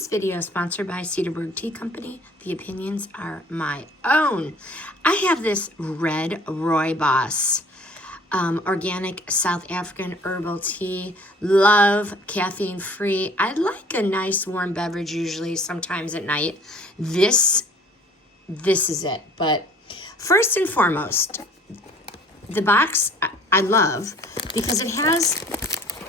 This video is sponsored by Cederberg Tea Company. The opinions are my own. I have this red Rooibos organic South African herbal tea. Love caffeine free. I like a nice warm beverage usually sometimes at night. This is it. But first and foremost, the box I love because it has,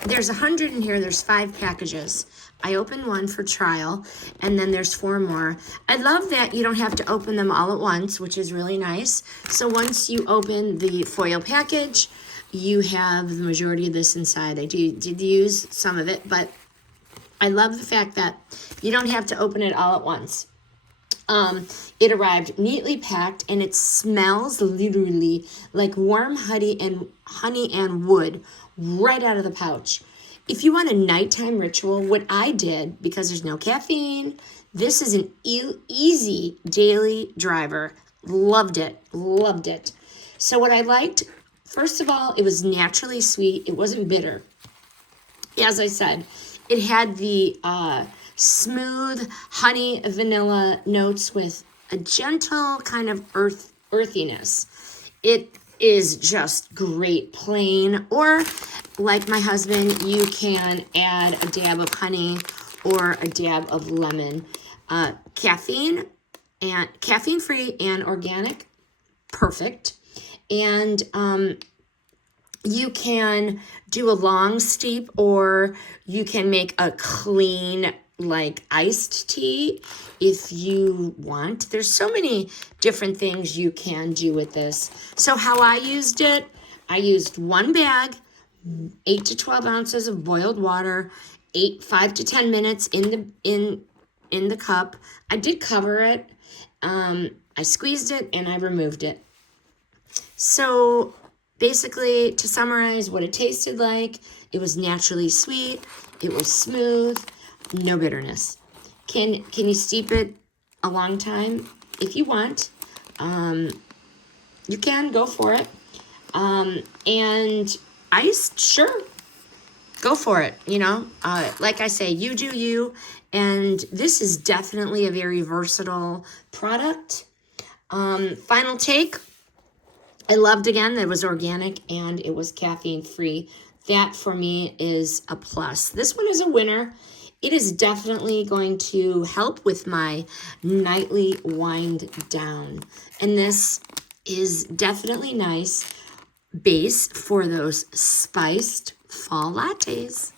there's 100 in here, there's 5 packages. I opened one for trial, and then there's 4 more. I love that you don't have to open them all at once, which is really nice. So once you open the foil package, you have the majority of this inside. I did use some of it, but I love the fact that you don't have to open it all at once. It arrived neatly packed, and it smells literally like warm honey and wood right out of the pouch. If you want a nighttime ritual, what I did, because there's no caffeine, this is an easy daily driver. Loved it. So what I liked, first of all, it was naturally sweet. It wasn't bitter. As I said, it had the smooth honey vanilla notes with a gentle kind of earthiness. It is just great plain, or like my husband, you can add a dab of honey or a dab of lemon. Caffeine free and organic, perfect. And you can do a long steep, or you can make a clean like iced tea if you want. There's so many different things you can do with this. So how I used it, I used 1 bag, 8 to 12 ounces of boiled water, 5 to 10 minutes in the cup. I did cover it. I squeezed it and I removed it. So basically, to summarize what it tasted like, it was naturally sweet, it was smooth, no bitterness. Can you steep it a long time? If you want, you can go for it. And iced, sure, go for it. You know, like I say, you do you. And this is definitely a very versatile product. Final take. I loved, again, that it was organic and it was caffeine free. That for me is a plus. This one is a winner. It is definitely going to help with my nightly wind down. And this is definitely nice base for those spiced fall lattes.